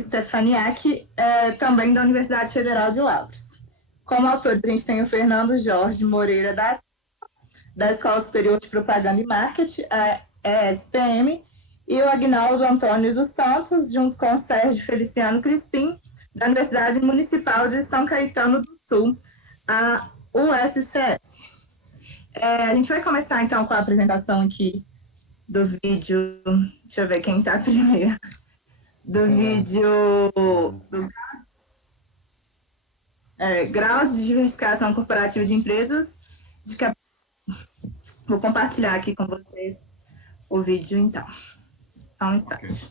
Stefaniak, também da Universidade Federal de Lavras. Como autores, a gente tem o Fernando Jorge Moreira da Escola Superior de Propaganda e Marketing, a ESPM, e o Agnaldo Antônio dos Santos, junto com o Sérgio Feliciano Crispim, da Universidade Municipal de São Caetano do Sul, a USCS. A gente vai começar, então, com a apresentação aqui do vídeo. Deixa eu ver quem está primeiro. Do vídeo do grau de diversificação corporativa de empresas. Vou compartilhar aqui com vocês o vídeo, então. Só um instante. Okay.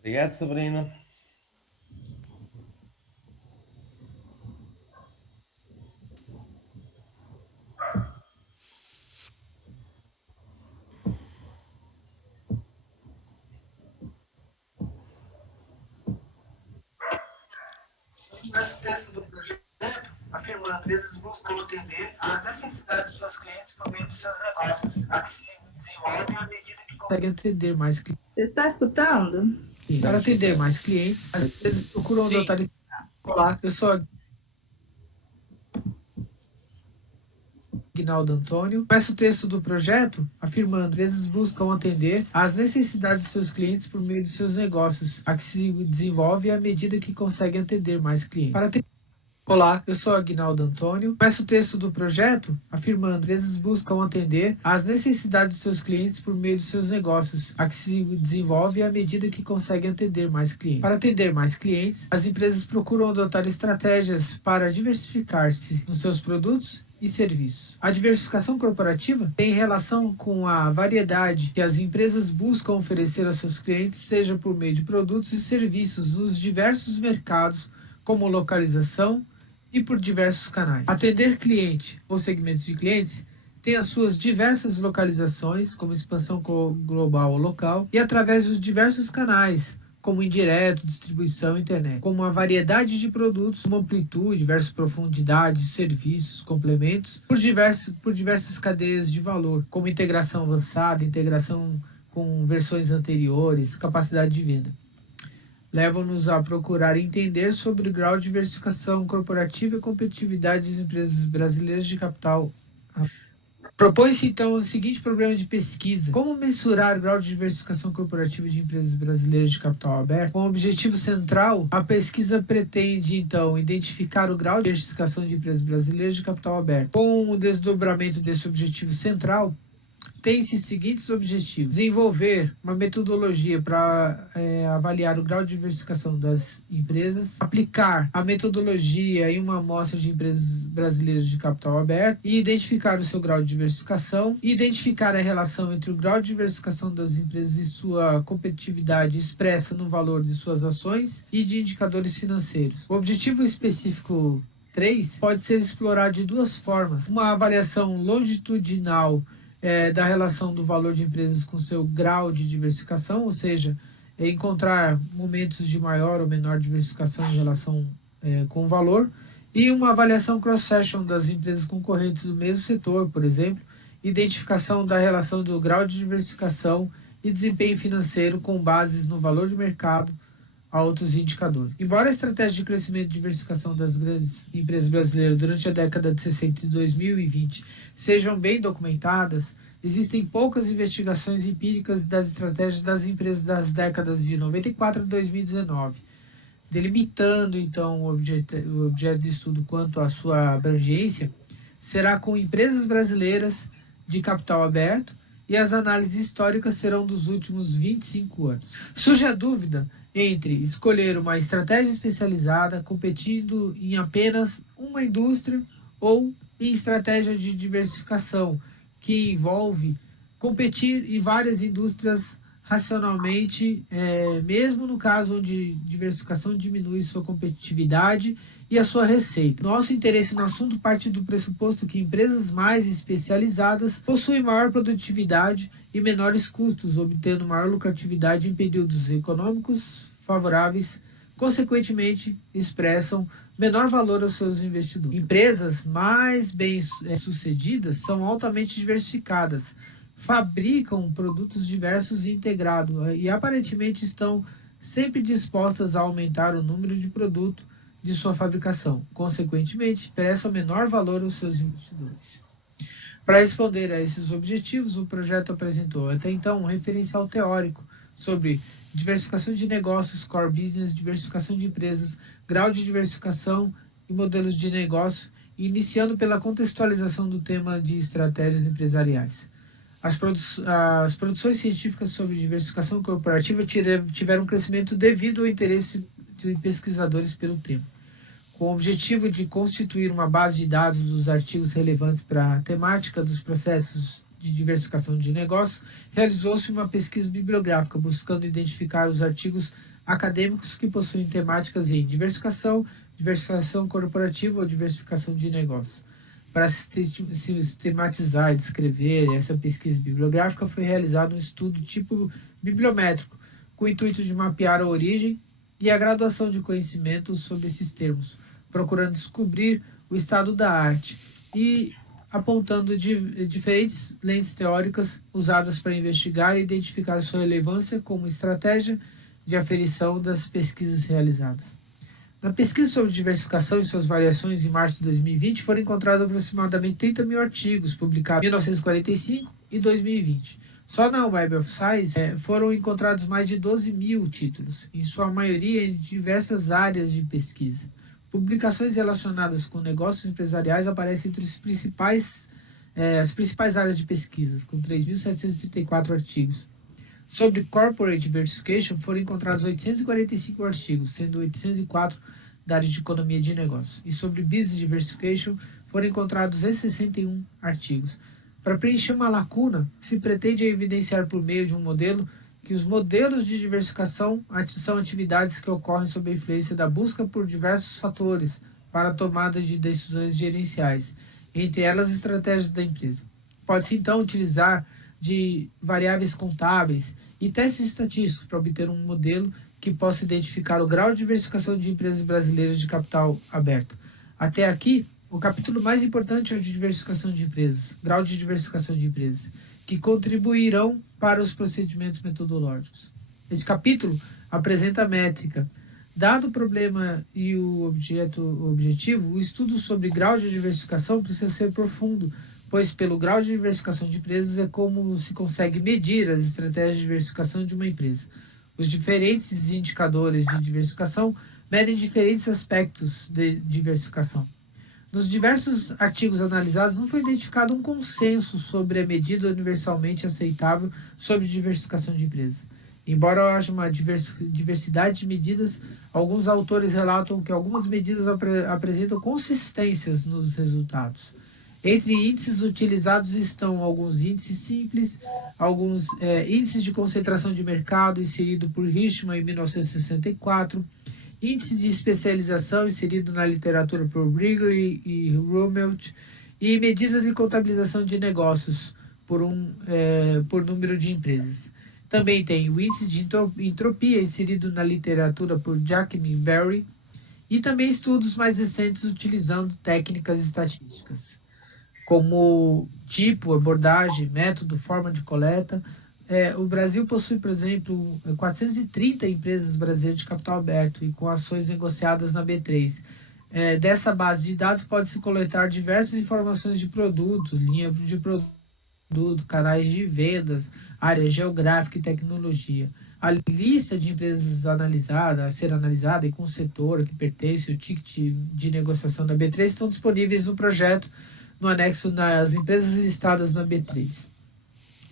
Obrigado, Sabrina. O sucesso do projeto afirma que empresas buscam atender às necessidades de seus clientes por meio de seus negócios, a que se desenvolvem à medida que conseguem atender mais clientes. Você está escutando? Para atender mais clientes, as empresas procuram adotar. Olá, eu sou Agnaldo Antônio. Começa o texto do projeto afirmando que empresas buscam atender às necessidades de seus clientes por meio de seus negócios, a que se desenvolve à medida que conseguem atender mais clientes. Olá, eu sou Agnaldo Antônio. Começa o texto do projeto afirmando que empresas buscam atender às necessidades de seus clientes por meio de seus negócios, a que se desenvolve à medida que conseguem atender mais clientes. Para atender mais clientes, as empresas procuram adotar estratégias para diversificar-se nos seus produtos e serviços. A diversificação corporativa tem relação com a variedade que as empresas buscam oferecer aos seus clientes, seja por meio de produtos e serviços nos diversos mercados, como localização, e por diversos canais. Atender cliente ou segmentos de clientes tem as suas diversas localizações, como expansão global ou local, e através dos diversos canais, como indireto, distribuição, internet, como uma variedade de produtos, uma amplitude, diversas profundidades, serviços, complementos, por diversas cadeias de valor, como integração avançada, integração com versões anteriores, capacidade de venda. Levam-nos a procurar entender sobre o grau de diversificação corporativa e competitividade das empresas brasileiras de capital. Propõe-se, então, o seguinte problema de pesquisa: como mensurar o grau de diversificação corporativa de empresas brasileiras de capital aberto? Com o objetivo central, a pesquisa pretende, então, identificar o grau de diversificação de empresas brasileiras de capital aberto. Com o desdobramento desse objetivo central, tem-se os seguintes objetivos: desenvolver uma metodologia para avaliar o grau de diversificação das empresas, aplicar a metodologia em uma amostra de empresas brasileiras de capital aberto e identificar o seu grau de diversificação, identificar a relação entre o grau de diversificação das empresas e sua competitividade expressa no valor de suas ações e de indicadores financeiros. O objetivo específico 3 pode ser explorado de duas formas: uma avaliação longitudinal da relação do valor de empresas com seu grau de diversificação, ou seja, encontrar momentos de maior ou menor diversificação em relação com o valor, e uma avaliação cross-section das empresas concorrentes do mesmo setor, por exemplo, identificação da relação do grau de diversificação e desempenho financeiro com bases no valor de mercado a outros indicadores. Embora a estratégia de crescimento e diversificação das grandes empresas brasileiras durante a década de 60 e 2020 sejam bem documentadas, existem poucas investigações empíricas das estratégias das empresas das décadas de 94 a 2019, delimitando, então, o objeto de estudo quanto à sua abrangência, será com empresas brasileiras de capital aberto, e as análises históricas serão dos últimos 25 anos. Surge a dúvida entre escolher uma estratégia especializada competindo em apenas uma indústria ou em estratégia de diversificação, que envolve competir em várias indústrias racionalmente, mesmo no caso onde diversificação diminui sua competitividade e a sua receita. Nosso interesse no assunto parte do pressuposto que empresas mais especializadas possuem maior produtividade e menores custos, obtendo maior lucratividade em períodos econômicos favoráveis, consequentemente expressam menor valor aos seus investidores. Empresas mais bem-sucedidas são altamente diversificadas, fabricam produtos diversos e integrados e aparentemente estão sempre dispostas a aumentar o número de produto de sua fabricação. Consequentemente, prestam menor valor aos seus investidores. Para responder a esses objetivos, o projeto apresentou até então um referencial teórico sobre diversificação de negócios, core business, diversificação de empresas, grau de diversificação e modelos de negócio, iniciando pela contextualização do tema de estratégias empresariais. As produções científicas sobre diversificação corporativa tiveram um crescimento devido ao interesse de pesquisadores pelo tema. Com o objetivo de constituir uma base de dados dos artigos relevantes para a temática dos processos de diversificação de negócios, realizou-se uma pesquisa bibliográfica buscando identificar os artigos acadêmicos que possuem temáticas em diversificação, diversificação corporativa ou diversificação de negócios. Para sistematizar e descrever essa pesquisa bibliográfica, foi realizado um estudo tipo bibliométrico, com o intuito de mapear a origem e a graduação de conhecimentos sobre esses termos, procurando descobrir o estado da arte e apontando diferentes lentes teóricas usadas para investigar e identificar sua relevância como estratégia de aferição das pesquisas realizadas. Na pesquisa sobre diversificação e suas variações em março de 2020, foram encontrados aproximadamente 30 mil artigos publicados em 1945 e 2020. Só na Web of Science foram encontrados mais de 12 mil títulos, em sua maioria em diversas áreas de pesquisa. Publicações relacionadas com negócios empresariais aparecem entre as principais áreas de pesquisa, com 3.734 artigos. Sobre Corporate Diversification, foram encontrados 845 artigos, sendo 804 da área de economia de negócios. E sobre Business Diversification, foram encontrados 261 artigos. Para preencher uma lacuna, se pretende evidenciar por meio de um modelo que os modelos de diversificação são atividades que ocorrem sob a influência da busca por diversos fatores para a tomada de decisões gerenciais, entre elas estratégias da empresa. Pode-se então utilizar de variáveis contábeis e testes estatísticos para obter um modelo que possa identificar o grau de diversificação de empresas brasileiras de capital aberto. Até aqui, o capítulo mais importante é o de diversificação de empresas, grau de diversificação de empresas, que contribuirão para os procedimentos metodológicos. Esse capítulo apresenta a métrica. Dado o problema e o objetivo, o estudo sobre grau de diversificação precisa ser profundo, pois pelo grau de diversificação de empresas é como se consegue medir as estratégias de diversificação de uma empresa. Os diferentes indicadores de diversificação medem diferentes aspectos de diversificação. Nos diversos artigos analisados, não foi identificado um consenso sobre a medida universalmente aceitável sobre diversificação de empresas. Embora haja uma diversidade de medidas, alguns autores relatam que algumas medidas apresentam consistências nos resultados. Entre índices utilizados estão alguns índices simples, alguns índices de concentração de mercado inserido por Richman em 1964, índice de especialização inserido na literatura por Wrigley e Rummelt, e medida de contabilização de negócios por número de empresas. Também tem o índice de entropia inserido na literatura por Jackman e Berry, e também estudos mais recentes utilizando técnicas estatísticas, como tipo, abordagem, método, forma de coleta. O Brasil possui, por exemplo, 430 empresas brasileiras de capital aberto e com ações negociadas na B3. Dessa base de dados pode-se coletar diversas informações de produto, linha de produto, canais de vendas, área geográfica e tecnologia. A lista de empresas a ser analisada e com o setor que pertence, o ticket de negociação da B3 estão disponíveis no projeto, no anexo das empresas listadas na B3.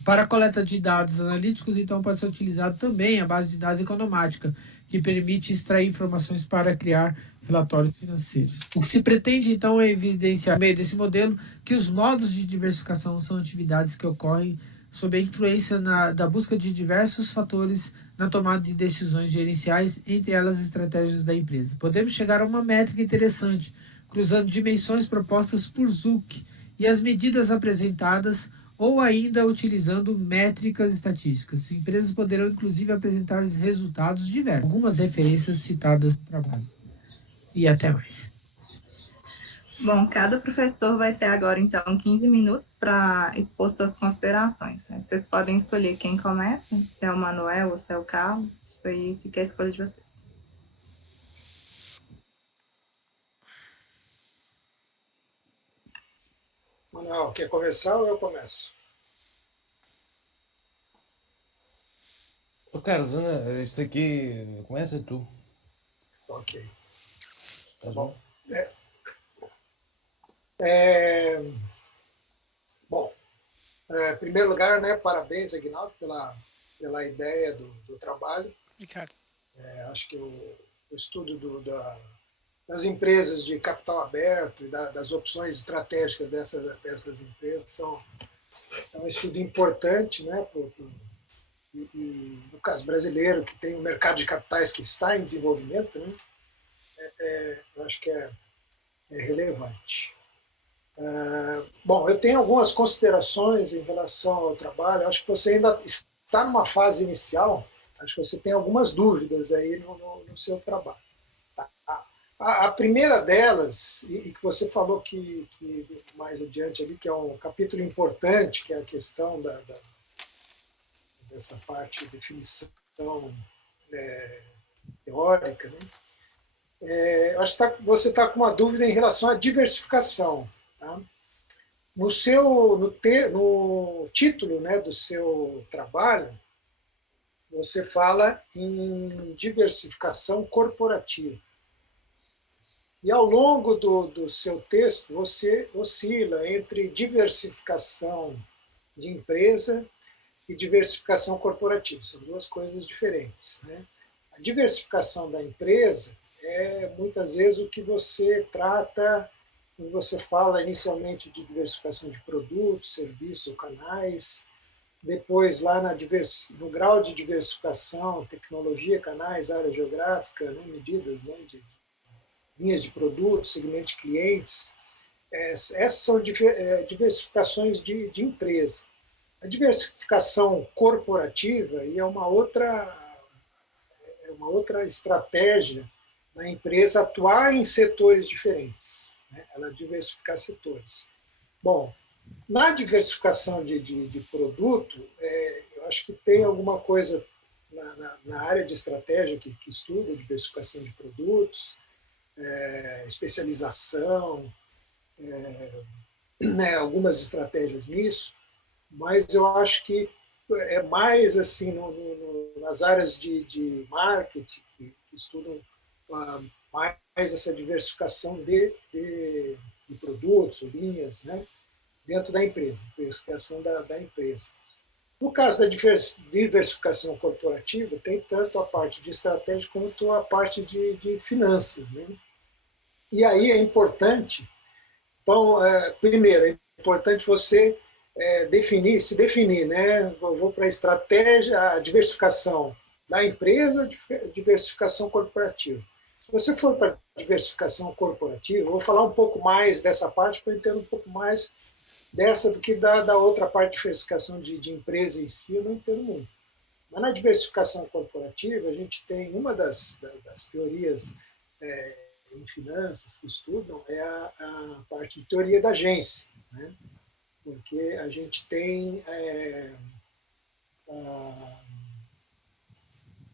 Para a coleta de dados analíticos, então, pode ser utilizado também a base de dados economática, que permite extrair informações para criar relatórios financeiros. O que se pretende, então, é evidenciar, no meio desse modelo, que os modos de diversificação são atividades que ocorrem sob a influência da busca de diversos fatores na tomada de decisões gerenciais, entre elas as estratégias da empresa. Podemos chegar a uma métrica interessante, cruzando dimensões propostas por Zuck e as medidas apresentadas, ou ainda utilizando métricas estatísticas. Empresas poderão, inclusive, apresentar resultados diversos. Algumas referências citadas no trabalho. E até mais. Bom, cada professor vai ter agora, então, 15 minutos para expor suas considerações. Vocês podem escolher quem começa, se é o Manuel ou se é o Carlos, isso aí fica a escolha de vocês. Manuel, quer começar ou eu começo? Ô Carlos, anda, isto aqui começa tu, Ok, tá estás bom? bom. É, bom, em primeiro lugar, né, parabéns, Aguinaldo, pela ideia do trabalho. Ricardo. Acho que o estudo das empresas de capital aberto e das opções estratégicas dessas empresas é um estudo importante, né, e no caso brasileiro, que tem um mercado de capitais que está em desenvolvimento, né, eu acho que é relevante. Bom, eu tenho algumas considerações em relação ao trabalho. Acho que você ainda está numa fase inicial. Acho que você tem algumas dúvidas aí no seu trabalho. Tá? A primeira delas, e que você falou que mais adiante ali, que é um capítulo importante, que é a questão dessa parte de definição teórica, né? Eu acho que você está com uma dúvida em relação à diversificação. Tá? No título, né, do seu trabalho, você fala em diversificação corporativa. E ao longo do seu texto, você oscila entre diversificação de empresa e diversificação corporativa. São duas coisas diferentes, né? A diversificação da empresa é muitas vezes o que você trata quando você fala inicialmente de diversificação de produtos, serviços ou canais, depois lá no grau de diversificação, tecnologia, canais, área geográfica, né, medidas, né, de linhas de produtos, segmento de clientes. Essas são diversificações de empresa. A diversificação corporativa e é uma outra estratégia da empresa atuar em setores diferentes, né? Ela diversificar setores. Bom, na diversificação de produto, eu acho que tem alguma coisa na área de estratégia que estuda diversificação de produtos, especialização, né, algumas estratégias nisso, mas eu acho que é mais assim nas áreas de marketing que estudam mais essa diversificação de produtos, linhas, né, dentro da empresa, diversificação da empresa. No caso da diversificação corporativa, tem tanto a parte de estratégia quanto a parte de finanças. Né? E aí é importante, então, primeiro, é importante você se definir, né? Eu vou para a estratégia, a diversificação da empresa, a diversificação corporativa. Se você for para a diversificação corporativa, eu vou falar um pouco mais dessa parte para eu entender um pouco mais dessa do que da outra parte de diversificação de empresa em si, eu não entendo muito. Mas na diversificação corporativa, a gente tem uma das teorias em finanças que estudam é a parte de teoria da agência, né? Porque a gente tem,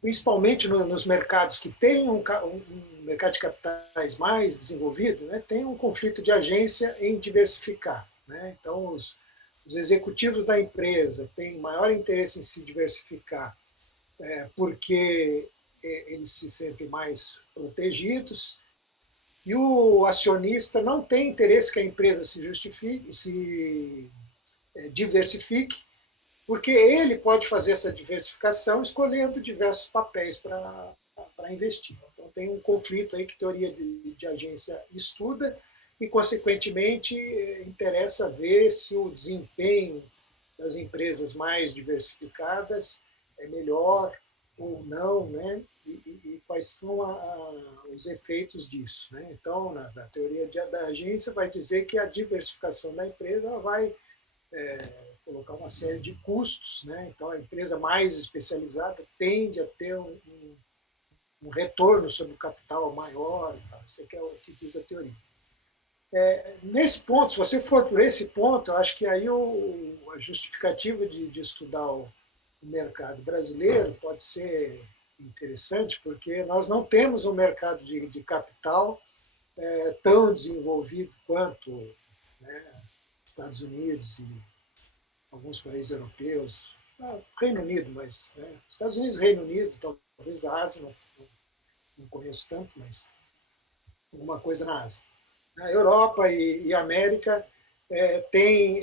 principalmente nos mercados que têm um mercado de capitais mais desenvolvido, né, tem um conflito de agência em diversificar. Né? Então, os executivos da empresa têm maior interesse em se diversificar porque eles se sentem mais protegidos, e o acionista não tem interesse que a empresa se justifique, se diversifique, porque ele pode fazer essa diversificação escolhendo diversos papéis para investir. Então, tem um conflito aí que a teoria de agência estuda e, consequentemente, interessa ver se o desempenho das empresas mais diversificadas é melhor ou não, né? E quais são os efeitos disso. Né? Então, na teoria da agência, vai dizer que a diversificação da empresa ela vai colocar uma série de custos. Né? Então, a empresa mais especializada tende a ter um retorno sobre o capital maior. Tá? Isso aqui é o que diz a teoria. Nesse ponto, se você for por esse ponto, eu acho que aí a justificativa de estudar o mercado brasileiro pode ser interessante, porque nós não temos um mercado de capital tão desenvolvido quanto, né, Estados Unidos e alguns países europeus, Reino Unido, mas Estados Unidos e Reino Unido, talvez a Ásia, não conheço tanto, mas alguma coisa na Ásia. Na Europa e América tem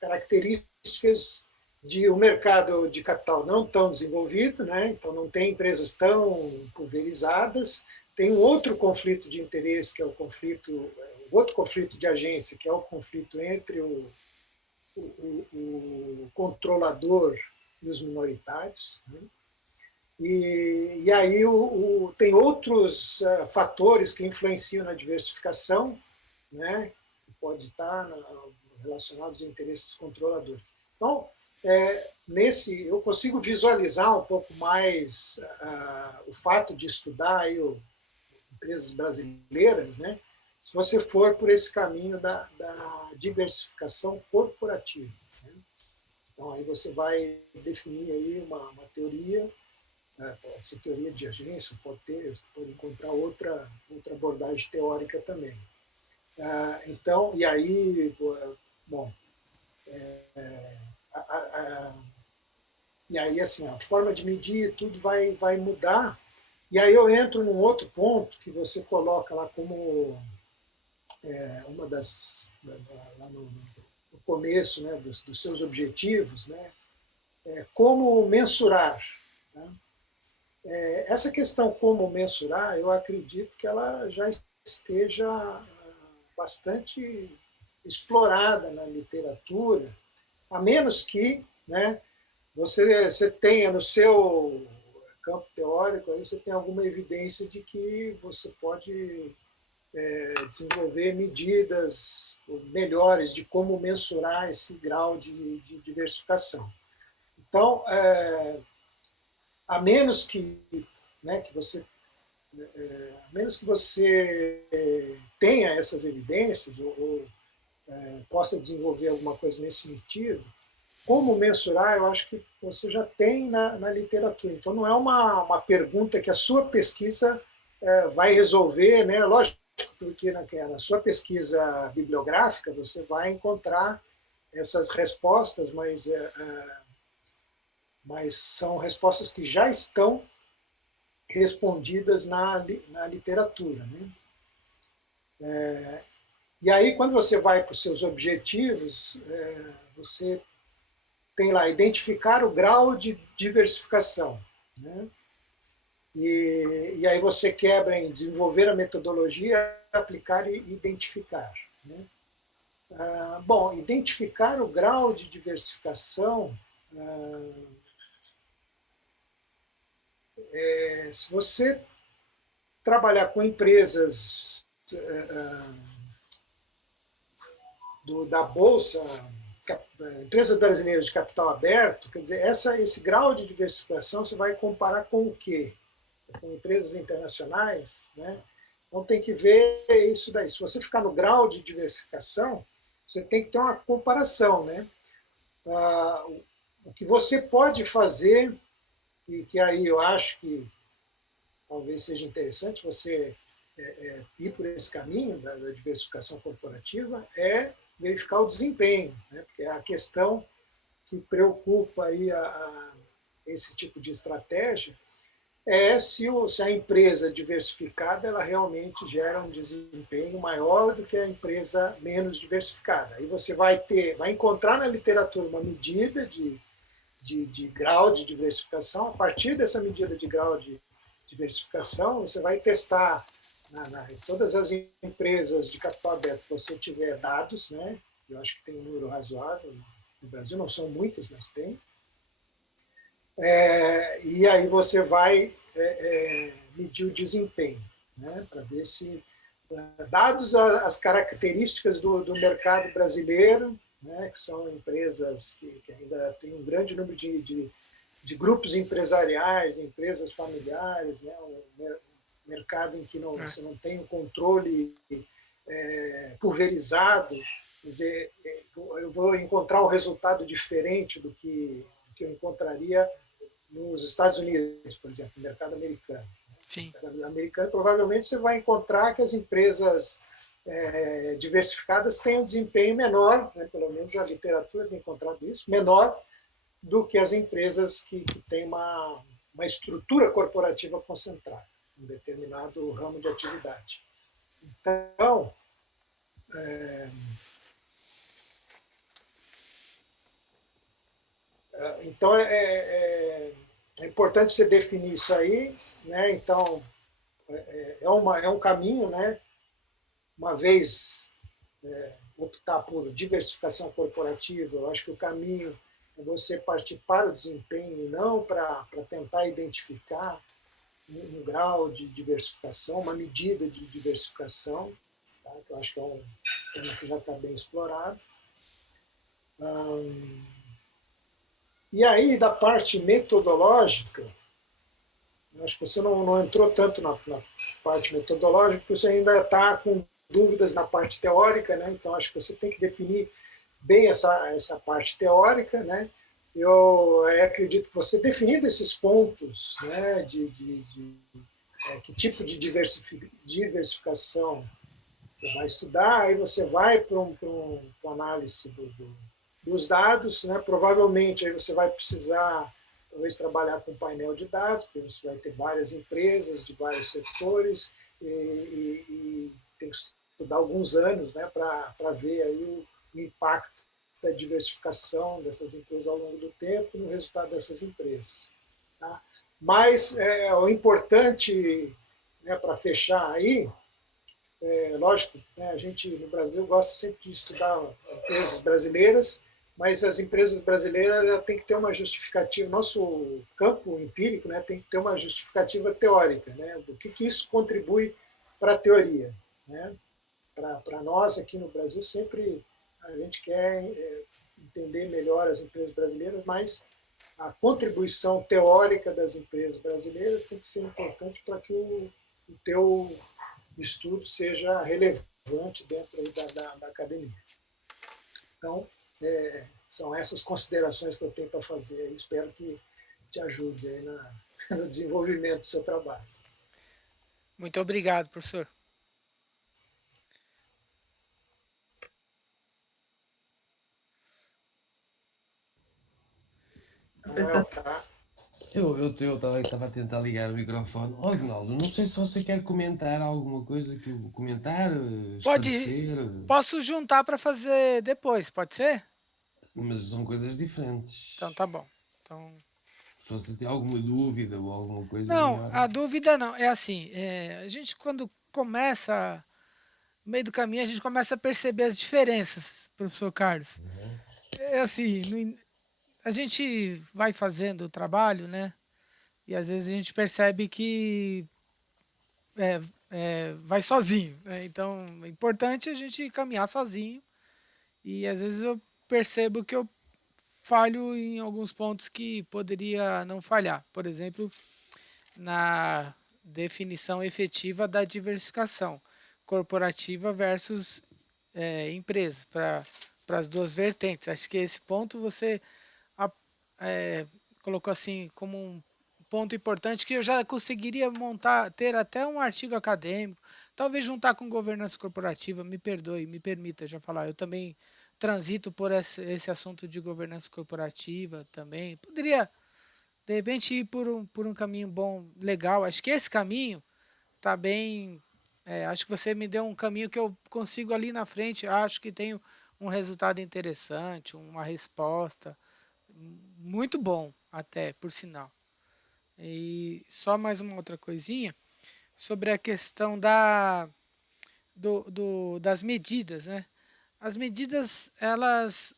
características de um mercado de capital não tão desenvolvido, né? Então não tem empresas tão pulverizadas, tem um outro conflito de interesse, que é outro conflito de agência, que é o conflito entre o controlador e os minoritários, né? E aí tem outros fatores que influenciam na diversificação, né? Que pode estar relacionados aos interesses dos controladores. Então, eu consigo visualizar um pouco mais o fato de estudar aí empresas brasileiras, né? Se você for por esse caminho da diversificação corporativa, né? Então, aí você vai definir aí uma teoria, pode ser teoria de agência, você pode encontrar outra abordagem teórica também. Então, e aí, bom, e aí assim, a forma de medir tudo vai mudar. E aí eu entro num outro ponto que você coloca lá como uma lá no começo, né, dos seus objetivos, né, como mensurar, né? Essa questão como mensurar, eu acredito que ela já esteja bastante explorada na literatura, a menos que, né, você tenha no seu campo teórico, aí você tem alguma evidência de que você pode desenvolver medidas melhores de como mensurar esse grau de diversificação. Então, a menos que, né, a menos que você tenha essas evidências ou possa desenvolver alguma coisa nesse sentido, como mensurar, eu acho que você já tem na literatura. Então, não é uma pergunta que a sua pesquisa vai resolver, né? Lógico, porque na sua pesquisa bibliográfica você vai encontrar essas respostas, mas são respostas que já estão respondidas na literatura, né? E aí, quando você vai para os seus objetivos, você tem lá identificar o grau de diversificação, né? E aí você quebra em desenvolver a metodologia, aplicar e identificar, né? Bom, identificar o grau de diversificação, se você trabalhar com empresas da Bolsa, empresas brasileiras de capital aberto, quer dizer, esse grau de diversificação você vai comparar com o quê? Com empresas internacionais, né? Então tem que ver isso daí. Se você ficar no grau de diversificação, você tem que ter uma comparação, né? O que você pode fazer, e que aí eu acho que talvez seja interessante você ir por esse caminho da diversificação corporativa, é verificar o desempenho, né? Porque é a questão que preocupa aí esse tipo de estratégia se a empresa diversificada ela realmente gera um desempenho maior do que a empresa menos diversificada. Aí você vai encontrar na literatura uma medida de grau de diversificação. A partir dessa medida de grau de diversificação, você vai testar em todas as empresas de capital aberto que você tiver dados, né? Eu acho que tem um número razoável no Brasil, não são muitas, mas tem. E aí você vai medir o desempenho, né? Para ver se, dados as características do mercado brasileiro, né? Que são empresas que ainda têm um grande número de grupos empresariais, de empresas familiares, né? Um mercado em que você não tem o controle pulverizado, quer dizer, eu vou encontrar um resultado diferente do que eu encontraria nos Estados Unidos, por exemplo, no mercado americano. Sim. No mercado americano, provavelmente você vai encontrar que as empresas diversificadas têm um desempenho menor, né, pelo menos a literatura tem encontrado isso, menor do que as empresas que têm uma estrutura corporativa concentrada em um determinado ramo de atividade. Então é importante você definir isso aí, né? Então é um caminho, né? Uma vez optar por diversificação corporativa, eu acho que o caminho é você partir para o desempenho e não para tentar identificar um grau de diversificação, uma medida de diversificação, tá? Que eu acho que é um tema que já está bem explorado. E aí, da parte metodológica, acho que você não entrou tanto na parte metodológica, porque você ainda está com dúvidas na parte teórica, né? Então, acho que você tem que definir bem essa parte teórica, né? Eu acredito que você definindo esses pontos, né, que tipo de diversificação você vai estudar, aí você vai para uma análise dos dados, né? Provavelmente aí você vai precisar talvez trabalhar com painel de dados, porque você vai ter várias empresas de vários setores e tem que estudar alguns anos, né, para ver aí o impacto da diversificação dessas empresas ao longo do tempo no resultado dessas empresas. Tá? Mas o importante, né, para fechar aí, lógico, né, a gente no Brasil gosta sempre de estudar empresas brasileiras, mas as empresas brasileiras têm que ter uma justificativa, nosso campo empírico, né, tem que ter uma justificativa teórica, né, do que isso contribui para a teoria. Né? Para nós aqui no Brasil, sempre a gente quer entender melhor as empresas brasileiras, mas a contribuição teórica das empresas brasileiras tem que ser importante para que o teu estudo seja relevante dentro aí da academia. Então, são essas considerações que eu tenho para fazer. Espero que te ajude aí no desenvolvimento do seu trabalho. Muito obrigado, professor. Professor, Tá? Eu estava a tentar ligar o microfone. Ó, Agnaldo, não sei se você quer comentar alguma coisa que eu comentar, Pode, esclarecer, posso juntar para fazer depois, pode ser? mas são coisas diferentes. Então tá bom. Então, Se você tem alguma dúvida ou alguma coisa não, melhor. a dúvida não. É assim, a gente quando começa, no meio do caminho, a gente começa a perceber as diferenças, professor Carlos. É assim, a gente vai fazendo o trabalho, né? E às vezes a gente percebe que vai sozinho, né? Então é importante a gente caminhar sozinho. E às vezes eu percebo que eu falho em alguns pontos que poderia não falhar. Por exemplo, na definição efetiva da diversificação corporativa versus empresa, para as duas vertentes. Acho que esse ponto você é, colocou assim como um ponto importante que eu já conseguiria montar, ter até um artigo acadêmico, talvez juntar com governança corporativa, me perdoe, me permita já falar, eu também transito por esse assunto de governança corporativa também, poderia de repente ir por um caminho bom, legal, acho que esse caminho tá bem, acho que você me deu um caminho que eu consigo ali na frente, acho que tenho um resultado interessante, uma resposta, muito bom até, por sinal. E só mais uma outra coisinha sobre a questão das medidas, né? As medidas, elas,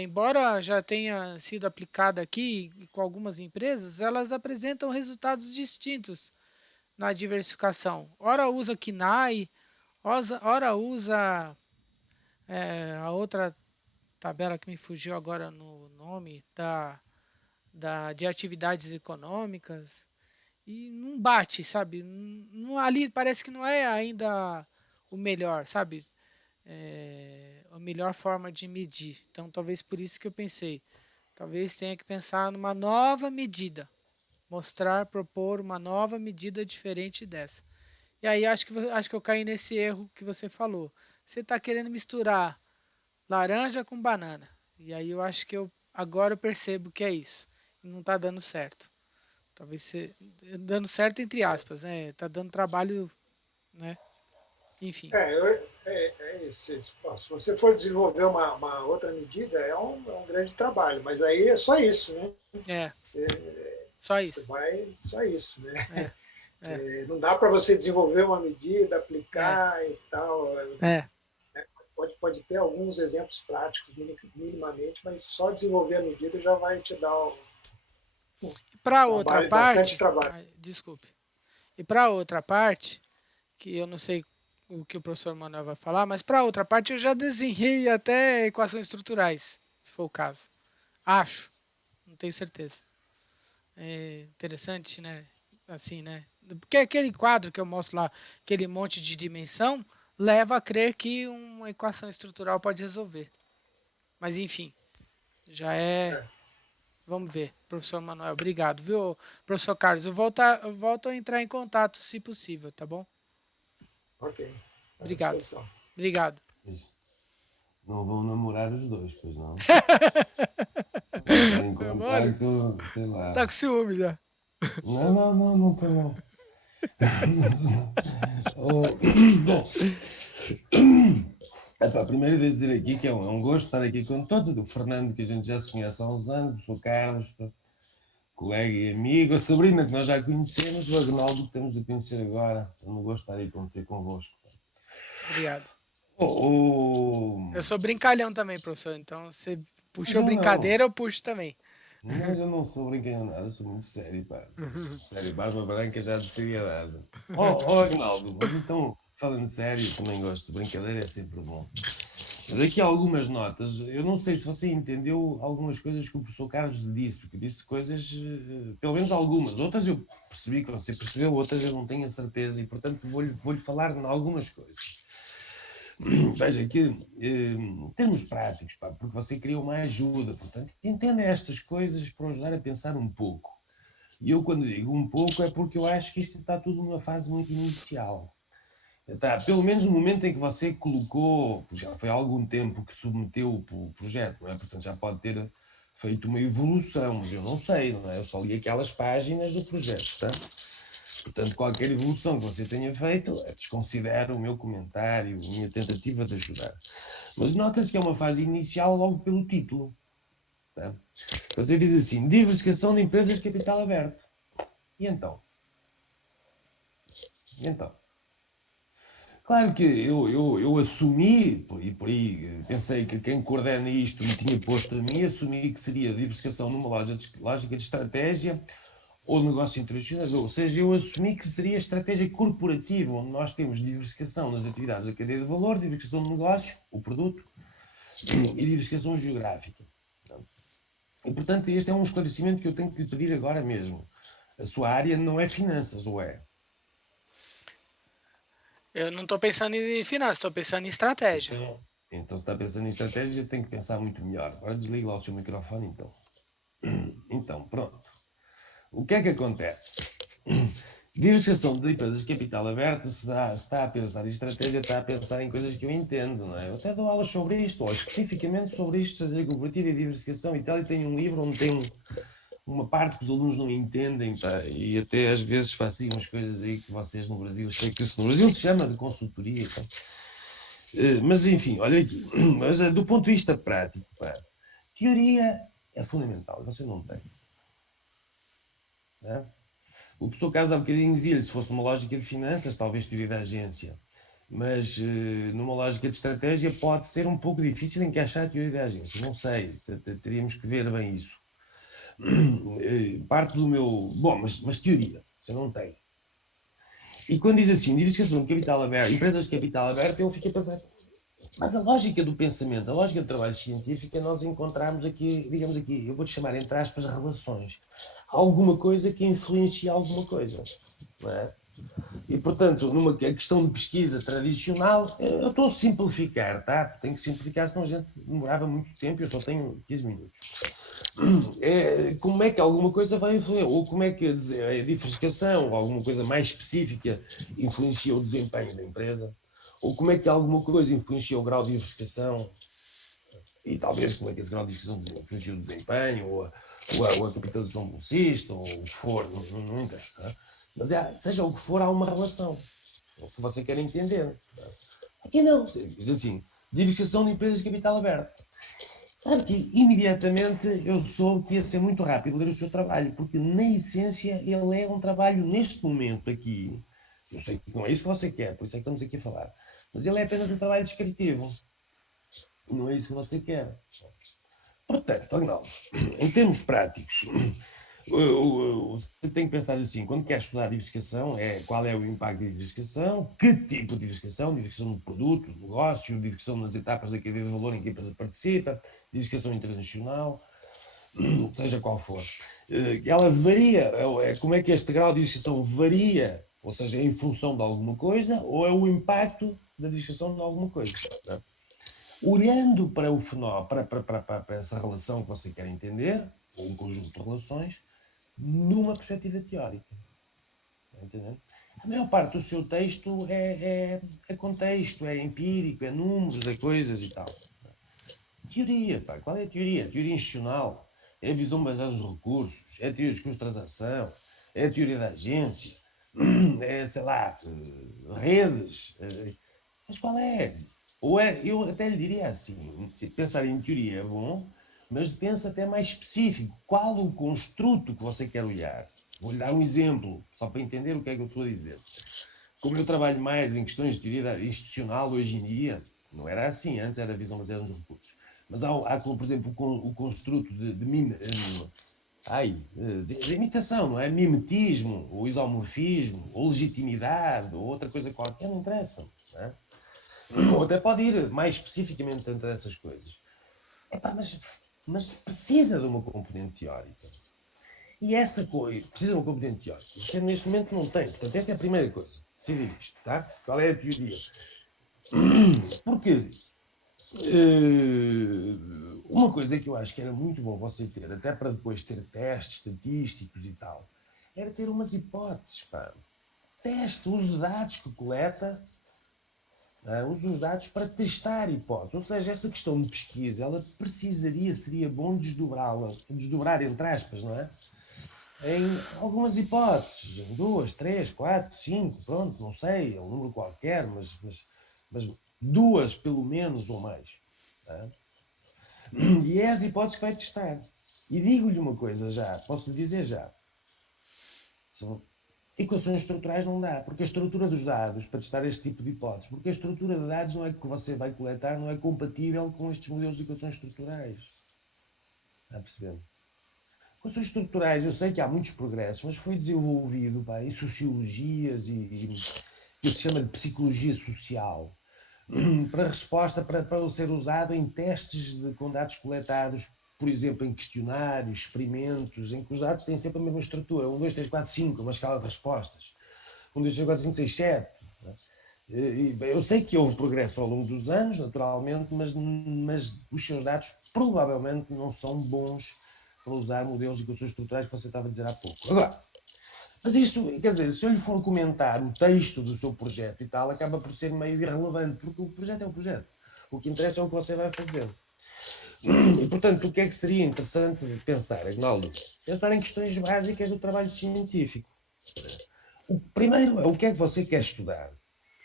embora já tenha sido aplicada aqui com algumas empresas, elas apresentam resultados distintos na diversificação. Ora usa KINAI, ora usa a outra tabela que me fugiu agora no nome, de atividades econômicas, e não bate, sabe? Não, ali parece que não é ainda o melhor, sabe? A melhor forma de medir. Então, talvez por isso que eu pensei, talvez tenha que pensar numa nova medida, propor uma nova medida diferente dessa. E aí acho que eu caí nesse erro que você falou. Você está querendo misturar laranja com banana. E aí eu acho que agora eu percebo que é isso. E não está dando certo. Talvez dando certo entre aspas, né? Tá dando trabalho, né? Enfim. É isso. Bom, se você for desenvolver uma outra medida, é um grande trabalho, mas aí é só isso, né? É, só Você isso. vai só isso, né? Não dá para você desenvolver uma medida, aplicar e tal. É. Pode ter alguns exemplos práticos, minimamente, mas só desenvolver a medida já vai te dar Para outra bastante parte, trabalho. desculpe. E para outra parte, que eu não sei o que o professor Manuel vai falar, mas para outra parte eu já desenhei até equações estruturais, se for o caso. Acho, não tenho certeza. É interessante, né? Assim, né? Porque aquele quadro que eu mostro lá, aquele monte de dimensão, leva a crer que uma equação estrutural pode resolver. Mas enfim, já é. Vamos ver, professor Manuel. Obrigado, viu, professor Carlos? Eu volto a entrar em contato, se possível, tá bom? Ok, à Obrigado. disposição. Obrigado. Não vão namorar os dois, pois não? Entrar em contato, sei lá. Tá com ciúme já. Não estou não. Bom, primeiro devo dizer aqui que é um gosto estar aqui com todos, do Fernando, que a gente já se conhece há uns anos, o Sr. Carlos, colega e amigo, a Sabrina, que nós já conhecemos, o Agnaldo, que estamos a conhecer agora. É um gosto estar aí convosco. Obrigado. Oh, Eu sou brincalhão também, professor, então você puxou não. brincadeira, eu puxo também. Não, eu não sou brincalhão nada, sou muito sério, pá. Sério, barba branca já de seriedade. Agnaldo, mas então, falando sério, também gosto de brincadeira, é sempre bom. Mas aqui há algumas notas. Eu não sei se você entendeu algumas coisas que o professor Carlos disse, porque disse coisas, pelo menos algumas. Outras eu percebi que você percebeu, outras eu não tenho a certeza e, portanto, vou-lhe falar em algumas coisas. Veja que, em termos práticos, pá, porque você queria uma ajuda, portanto, entenda estas coisas para ajudar a pensar um pouco. E eu, quando digo um pouco, é porque eu acho que isto está tudo numa fase muito inicial. Tá, pelo menos no momento em que você colocou, já foi há algum tempo que submeteu o projeto, não é? Portanto, já pode ter feito uma evolução, mas eu não sei, não é? Eu só li aquelas páginas do projeto, tá? Portanto, qualquer evolução que você tenha feito, desconsidera o meu comentário, a minha tentativa de ajudar. Mas nota-se que é uma fase inicial logo pelo título. Tá? Você diz assim, diversificação de empresas de capital aberto. E então? Claro que eu assumi, e por aí pensei que quem coordena isto me tinha posto a mim, assumi que seria diversificação numa lógica de estratégia ou negócio internacional, ou seja, eu assumi que seria estratégia corporativa, onde nós temos diversificação nas atividades da cadeia de valor, diversificação de negócio, o produto, e diversificação geográfica. E, portanto, este é um esclarecimento que eu tenho que lhe pedir agora mesmo. A sua área não é finanças, ou é? Eu não estou pensando em finanças, estou pensando em estratégia. Então, se está pensando em estratégia, tem que pensar muito melhor. Agora desligue lá o seu microfone, então. Então, pronto. O que é que acontece? Diversificação de empresas de capital aberto, se está a pensar em estratégia, está a pensar em coisas que eu entendo, não é? Eu até dou aulas sobre isto, ou especificamente sobre isto, estratégia corporativa e diversificação e tal, e tenho um livro onde tem uma parte que os alunos não entendem, pá, e até às vezes faço umas coisas aí que vocês no Brasil, sei que isso no Brasil se chama de consultoria, pá. Mas enfim, olha aqui, mas do ponto de vista prático, pá, teoria é fundamental, você não tem. Não é? O professor Carlos há bocadinho dizia-lhe, se fosse numa lógica de finanças, talvez teoria da agência, mas numa lógica de estratégia pode ser um pouco difícil encaixar a teoria da agência, não sei, teríamos que ver bem isso. Parte do meu... Bom, mas teoria, você não tem. E quando diz assim, diversificação de capital aberto, empresas de capital aberto, eu fico a pensar, mas a lógica do pensamento, a lógica do trabalho científico, nós encontramos aqui, digamos aqui, eu vou-te chamar entre aspas relações. Alguma coisa que influencia alguma coisa, não é? E, portanto, numa questão de pesquisa tradicional, eu estou a simplificar, tá? Tenho que simplificar, senão a gente demorava muito tempo, eu só tenho 15 minutos. Como é que alguma coisa vai influenciar, ou como é que a diversificação, ou alguma coisa mais específica, influencia o desempenho da empresa, ou como é que alguma coisa influencia o grau de diversificação, e talvez como é que esse grau de diversificação influencia o desempenho, ou a capitalização bolsista, ou o que for, não interessa. Mas seja o que for, há uma relação. O que você quer entender. Aqui não. Diz assim, diversificação de empresas de capital aberto. Sabe que imediatamente eu soube que ia ser muito rápido ler o seu trabalho, porque na essência ele é um trabalho neste momento aqui. Eu sei que não é isso que você quer, por isso é que estamos aqui a falar. Mas ele é apenas um trabalho descritivo. Não é isso que você quer. Portanto, Agnaldo, em termos práticos, você tem que pensar assim, quando quer estudar diversificação, qual é o impacto da diversificação, que tipo de diversificação do produto, do negócio, diversificação nas etapas da cadeia de valor em que a empresa participa, diversificação internacional, seja qual for. Ela varia, como é que este grau de diversificação varia, ou seja, em função de alguma coisa, ou é o impacto da diversificação de alguma coisa. Não é? Olhando para o fenómeno, para essa relação que você quer entender, ou um conjunto de relações, numa perspectiva teórica. Está entendendo? A maior parte do seu texto é contexto, é empírico, é números, é coisas e tal. Teoria, pá. Qual é a teoria? A teoria institucional. É a visão baseada nos recursos, é a teoria dos custos de transação, é a teoria da agência, é, sei lá, redes. Mas qual é? Ou é, eu até lhe diria assim, pensar em teoria é bom, mas pensa até mais específico. Qual o construto que você quer olhar? Vou-lhe dar um exemplo, só para entender o que é que eu estou a dizer. Como eu trabalho mais em questões de teoria institucional hoje em dia, não era assim, antes era a visão baseada nos recursos. Mas há por exemplo, o construto de imitação, não é? Mimetismo, ou isomorfismo, ou legitimidade, ou outra coisa qualquer, não interessa. Não é? Ou até pode ir mais especificamente dentro dessas coisas. Epá, mas precisa de uma componente teórica. E essa coisa precisa de uma componente teórica. Você neste momento não tem. Portanto, esta é a primeira coisa. Decidir isto, tá? Qual é a teoria? Porque uma coisa que eu acho que era muito bom você ter, até para depois ter testes estatísticos e tal, era ter umas hipóteses, pá. Teste, use os dados que coleta, use os dados para testar hipóteses. Ou seja, essa questão de pesquisa, ela seria bom desdobrá-la, desdobrar entre aspas, não é? Em algumas hipóteses, 2, 3, 4, 5, pronto, não sei, é um número qualquer, mas 2 pelo menos ou mais. Tá? E é as hipóteses que vai testar. E digo-lhe uma coisa já, posso lhe dizer já. Equações estruturais não dá, porque a estrutura dos dados, para testar este tipo de hipóteses, porque a estrutura de dados não é que você vai coletar, não é compatível com estes modelos de equações estruturais. Está a perceber? Equações estruturais, eu sei que há muitos progressos, mas foi desenvolvido em sociologias e que se chama de psicologia social, para resposta, para ser usado em testes com dados coletados, por exemplo, em questionários, experimentos, em que os dados têm sempre a mesma estrutura, 1, 2, 3, 4, 5, uma escala de respostas, 1, 2, 3, 4, 5, 6, 7. Eu sei que houve progresso ao longo dos anos, naturalmente, mas os seus dados provavelmente não são bons para usar modelos de equações estruturais que você estava a dizer há pouco. Agora, mas isto, quer dizer, se eu lhe for comentar o texto do seu projeto e tal, acaba por ser meio irrelevante, porque o projeto é o projeto. O que interessa é o que você vai fazer. E, portanto, o que é que seria interessante pensar, Agnaldo? Pensar em questões básicas do trabalho científico. O primeiro é o que é que você quer estudar.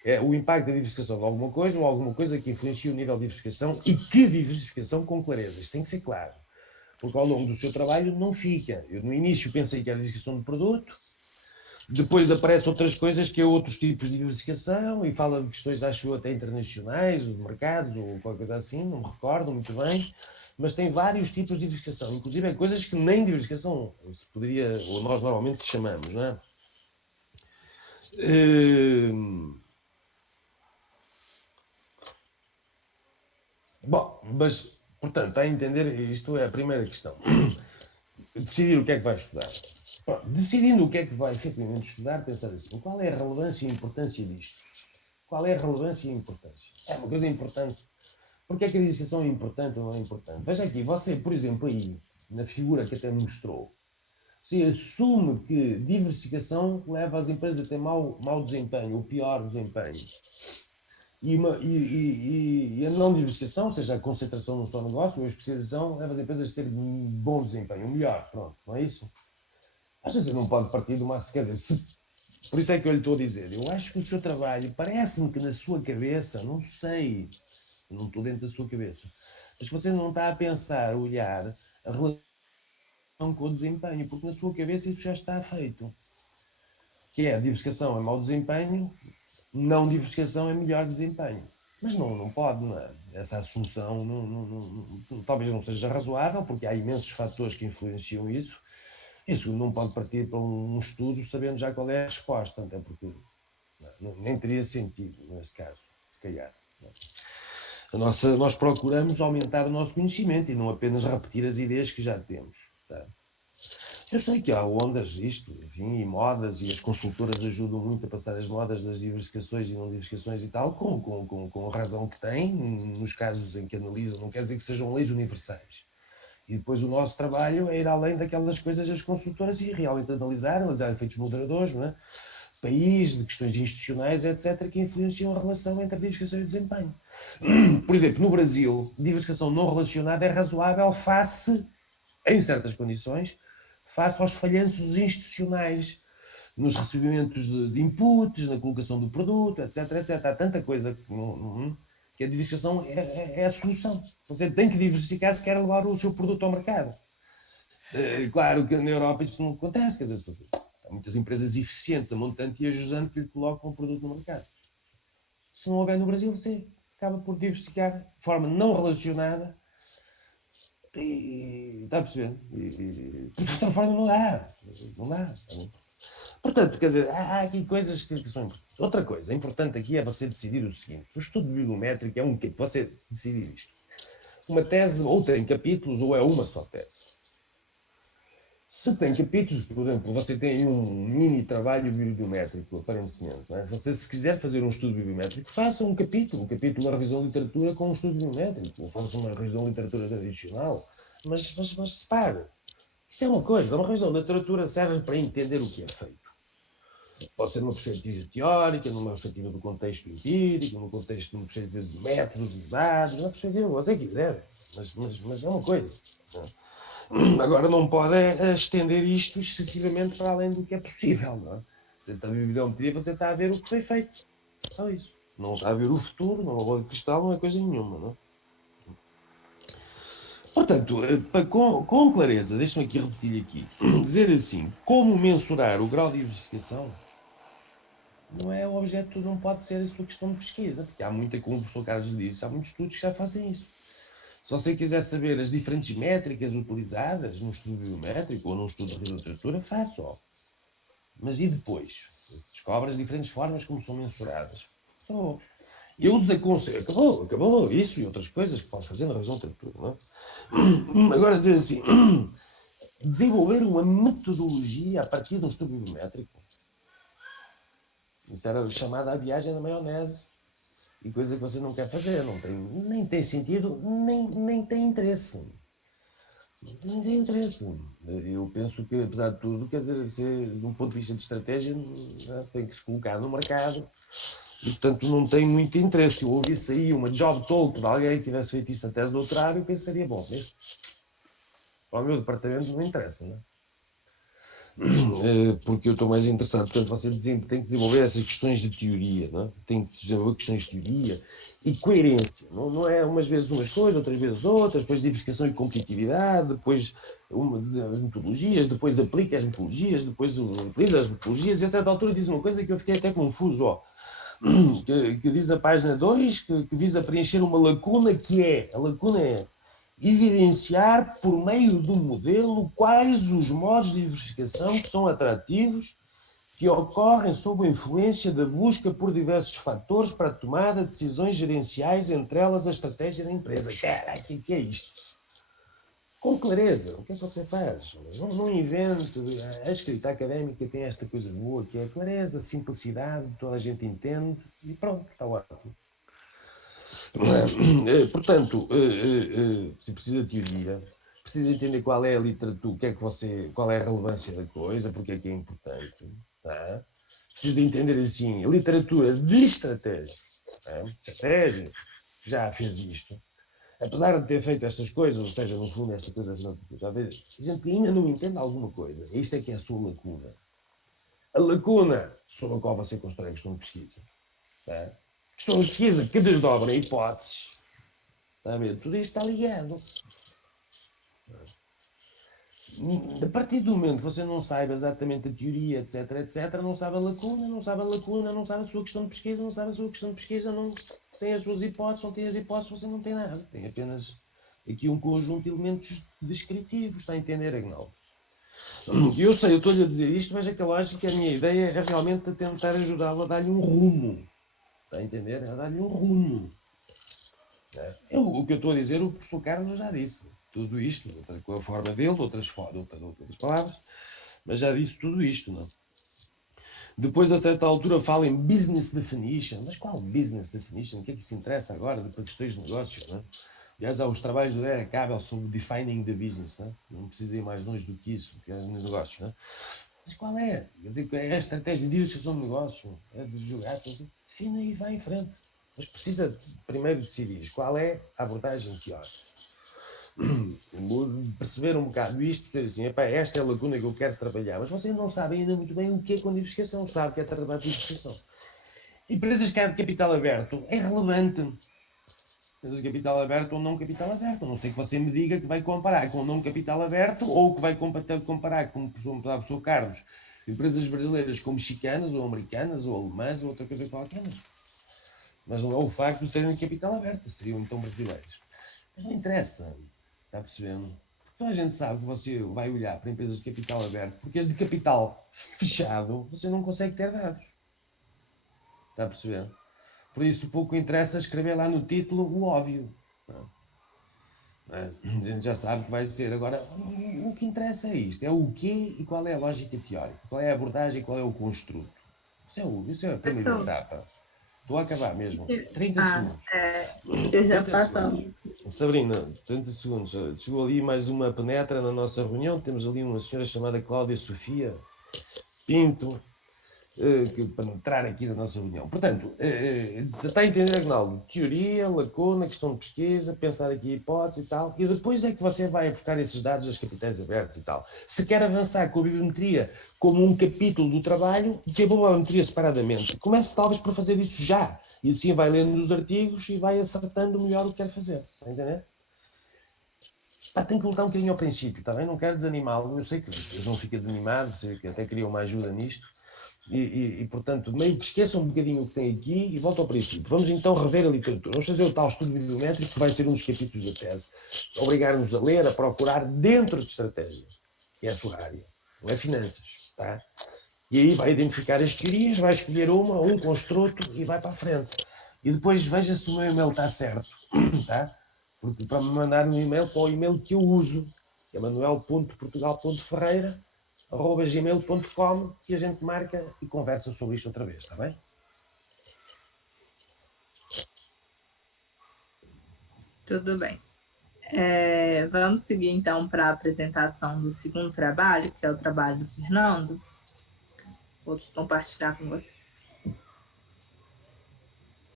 É o impacto da diversificação de alguma coisa ou alguma coisa que influencia o nível de diversificação e que diversificação com clareza. Isto tem que ser claro. Porque ao longo do seu trabalho não fica. Eu no início pensei que era diversificação de produto, depois aparecem outras coisas que é outros tipos de diversificação e fala de questões, acho eu, até internacionais, ou de mercados, ou qualquer coisa assim, não me recordo muito bem, mas tem vários tipos de diversificação, inclusive é coisas que nem diversificação se poderia, ou nós normalmente chamamos, não é? Bom, mas, portanto, a entender, isto é a primeira questão. Decidir o que é que vai estudar. Pronto, decidindo o que é que vai efetivamente estudar, pensar assim, qual é a relevância e a importância disto? Qual é a relevância e a importância? É uma coisa importante. Porquê é que a diversificação é importante ou não é importante? Veja aqui, você, por exemplo, aí, na figura que até mostrou, se assume que diversificação leva as empresas a ter mau desempenho, o pior desempenho. E a não diversificação, ou seja, a concentração num só negócio, ou a especialização, leva as empresas a ter um bom desempenho, o melhor, pronto, não é isso? Às vezes não pode partir de uma... Quer dizer, por isso é que eu lhe estou a dizer, eu acho que o seu trabalho, parece-me que na sua cabeça, não sei, eu não estou dentro da sua cabeça, mas que você não está a pensar, a olhar a relação com o desempenho, porque na sua cabeça isso já está feito. Que é, a diversificação é mau desempenho, não diversificação é melhor desempenho. Mas não pode, não é? Essa assunção talvez não seja razoável, porque há imensos fatores que influenciam isso. Isso não pode partir para um estudo sabendo já qual é a resposta, até porque nem teria sentido nesse caso, se calhar. Nós procuramos aumentar o nosso conhecimento e não apenas repetir as ideias que já temos. Tá? Eu sei que há ondas, enfim, e modas, e as consultoras ajudam muito a passar as modas das diversificações e não diversificações e tal, com a razão que têm, nos casos em que analisam, não quer dizer que sejam leis universais. E depois o nosso trabalho é ir além daquelas coisas das consultoras e realmente analisar efeitos moderadores, não é? País, de questões institucionais, etc., que influenciam a relação entre a diversificação e o desempenho. Por exemplo, no Brasil, diversificação não relacionada é razoável face, em certas condições, face aos falhanços institucionais nos recebimentos de inputs, na colocação do produto, etc., etc. Há tanta coisa que a diversificação é a solução. Você tem que diversificar se quer levar o seu produto ao mercado. Claro que na Europa isso não acontece, quer dizer, há muitas empresas eficientes, a montante e a jusante que lhe colocam o produto no mercado. Se não houver no Brasil, você acaba por diversificar de forma não relacionada e está a perceber? Porque de outra forma não dá. Não dá. Portanto, quer dizer, há aqui coisas que são importantes. Outra coisa importante aqui é você decidir o seguinte: o estudo bibliométrico é um quê? Você decidir isto. Uma tese ou tem capítulos ou é uma só tese. Se tem capítulos, por exemplo, você tem um mini trabalho bibliométrico, aparentemente. Não é? Se quiser fazer um estudo bibliométrico, faça um capítulo da revisão de literatura com um estudo bibliométrico, ou faça uma revisão de literatura tradicional, mas separe. Isso é uma coisa, uma revisão de literatura serve para entender o que é feito. Pode ser numa perspectiva teórica, numa perspectiva do contexto empírico, numa perspectiva de métodos usados, numa perspectiva que você quiser, mas é uma coisa. Não é? Agora não pode estender isto excessivamente para além do que é possível. Não é? Você está a bibliometria, você está a ver o que foi feito. Só isso. Não está a ver o futuro, não, a bola de cristal não é coisa nenhuma. Não é? Portanto, com clareza, deixa-me aqui repetir aqui, dizer assim, como mensurar o grau de diversificação não é o objeto, não pode ser a sua questão de pesquisa, porque há muita, como o professor Carlos disse, há muitos estudos que já fazem isso. Se você quiser saber as diferentes métricas utilizadas num estudo biométrico ou num estudo de literatura, faça-o. Mas e depois? Você descobre as diferentes formas como são mensuradas. Então, eu desaconselho, acabou isso e outras coisas que pode fazer na revisão de literatura, não é? Agora dizer assim, desenvolver uma metodologia a partir de um estudo biométrico. Isso era chamada a viagem da maionese. E coisa que você não quer fazer, nem tem sentido, nem tem interesse. Nem tem interesse. Eu penso que, apesar de tudo, quer dizer, você, de um ponto de vista de estratégia, tem que se colocar no mercado e, portanto, não tem muito interesse. Se eu ouvisse aí uma job talk de alguém que tivesse feito isso na tese de doutorado, eu pensaria, bom, para o meu departamento não interessa, não é? Porque eu estou mais interessado. Portanto, você tem que desenvolver essas questões de teoria, não é? Tem que desenvolver questões de teoria e coerência. Não é umas vezes umas coisas, outras vezes outras, depois diversificação e competitividade, depois as metodologias, depois aplica as metodologias, depois utiliza as metodologias, e a certa altura diz uma coisa que eu fiquei até confuso, que diz a página 2, que visa preencher uma lacuna a lacuna é evidenciar por meio do modelo quais os modos de diversificação que são atrativos, que ocorrem sob a influência da busca por diversos fatores para a tomada de decisões gerenciais, entre elas a estratégia da empresa. Caraca, o que é isto? com clareza, o que é que você faz? Não invente. A escrita académica tem esta coisa boa, que é a clareza, a simplicidade, toda a gente entende, e pronto, está ótimo. Portanto, se precisa de teoria, precisa entender qual é a literatura, o que é que qual é a relevância da coisa, porque é que é importante. Tá? Precisa entender assim, a literatura de estratégia. Tá? Estratégia já fez isto. Apesar de ter feito estas coisas, ou seja, no fundo, esta coisa, já vê, a gente ainda não entende alguma coisa. Isto é que é a sua lacuna. A lacuna sobre a qual você constrói a questão de pesquisa. Tá? Questão de pesquisa que desdobra hipóteses. Está a ver? Tudo isto está ligado. A partir do momento que você não saiba exatamente a teoria, etc, não sabe a lacuna, não sabe a sua questão de pesquisa, não sabe a sua questão de pesquisa, não tem as suas hipóteses, não tem as hipóteses, você não tem nada. Tem apenas aqui um conjunto de elementos descritivos, está a entender, Agnaldo? Eu sei, eu estou-lhe a dizer isto, mas é que a lógica, a minha ideia é realmente tentar ajudá-lo a dar-lhe um rumo. Está a entender? A dar-lhe um rumo. O que eu estou a dizer, o professor Carlos já disse. Tudo isto, com a forma dele, outras palavras, mas já disse tudo isto, não? Depois, a certa altura, fala em business definition. Mas qual business definition? O que é que isso interessa agora para questões de negócio, não é? Aliás, há os trabalhos do Derek Abel sobre defining the business, não precisa ir mais longe do que isso, que é nos negócios, não é? Mas qual é? Quer dizer, é a estratégia de direção de negócio, é de jogar, define e vai em frente. Mas precisa primeiro decidir qual é a abordagem teórica. Perceber um bocado isto, dizer assim, esta é a lacuna que eu quero trabalhar, mas vocês não sabem ainda muito bem o que é codificação, sabe que é trabalhar de codificação. Empresas que há de capital aberto é relevante. Empresas de capital aberto ou não capital aberto. A não sei que você me diga que vai comparar com não capital aberto ou que vai comparar com, por exemplo, o professor Carlos, empresas brasileiras com mexicanas ou americanas ou alemãs ou outra coisa qualquer. Mas não é o facto de serem de capital aberto, seriam então brasileiros. Mas não interessa, está percebendo? Então a gente sabe que você vai olhar para empresas de capital aberto, porque as de capital fechado, você não consegue ter dados. Está a perceber? Por isso pouco interessa escrever lá no título o óbvio. A gente já sabe que vai ser. Agora, o que interessa é isto, é o quê e qual é a lógica teórica, qual é a abordagem e qual é o construto. Isso é a primeira Professor, etapa. Estou a acabar mesmo. se- 30 ah, segundos. eu já 30 passamos. segundos. Sabrina, 30 segundos. Chegou ali mais uma penetra na nossa reunião. Temos ali uma senhora chamada Cláudia Sofia Pinto, para entrar aqui na nossa reunião. Portanto, está a entender, Agnaldo? Teoria, lacuna, questão de pesquisa, pensar aqui hipótese e tal, e depois é que você vai buscar esses dados das capitais abertas e tal. Se quer avançar com a bibliometria como um capítulo do trabalho, desenvolva a bibliometria separadamente. Comece talvez por fazer isso já, e assim vai lendo os artigos e vai acertando melhor o que quer fazer. Está a entender? Tem que voltar um bocadinho ao princípio, está bem? Não quero desanimá-lo, eu sei que vocês não ficam desanimados, sei que até queriam uma ajuda nisto, portanto, meio que esqueçam um bocadinho o que tem aqui e voltam ao princípio. Vamos então rever a literatura. Vamos fazer o tal estudo bibliométrico que vai ser um dos capítulos da tese. Obrigar-nos a ler, a procurar dentro de estratégia, que é a sua área, não é finanças, tá? E aí vai identificar as teorias, vai escolher um construto e vai para a frente. E depois veja se o meu e-mail está certo, tá? Porque para me mandar um e-mail para o e-mail que eu uso, que é manuel.portugal.ferreira@gmail.com, que a gente marca e conversa sobre isto outra vez, está bem? Tudo bem. Vamos seguir então para a apresentação do segundo trabalho, que é o trabalho do Fernando. Vou aqui compartilhar com vocês.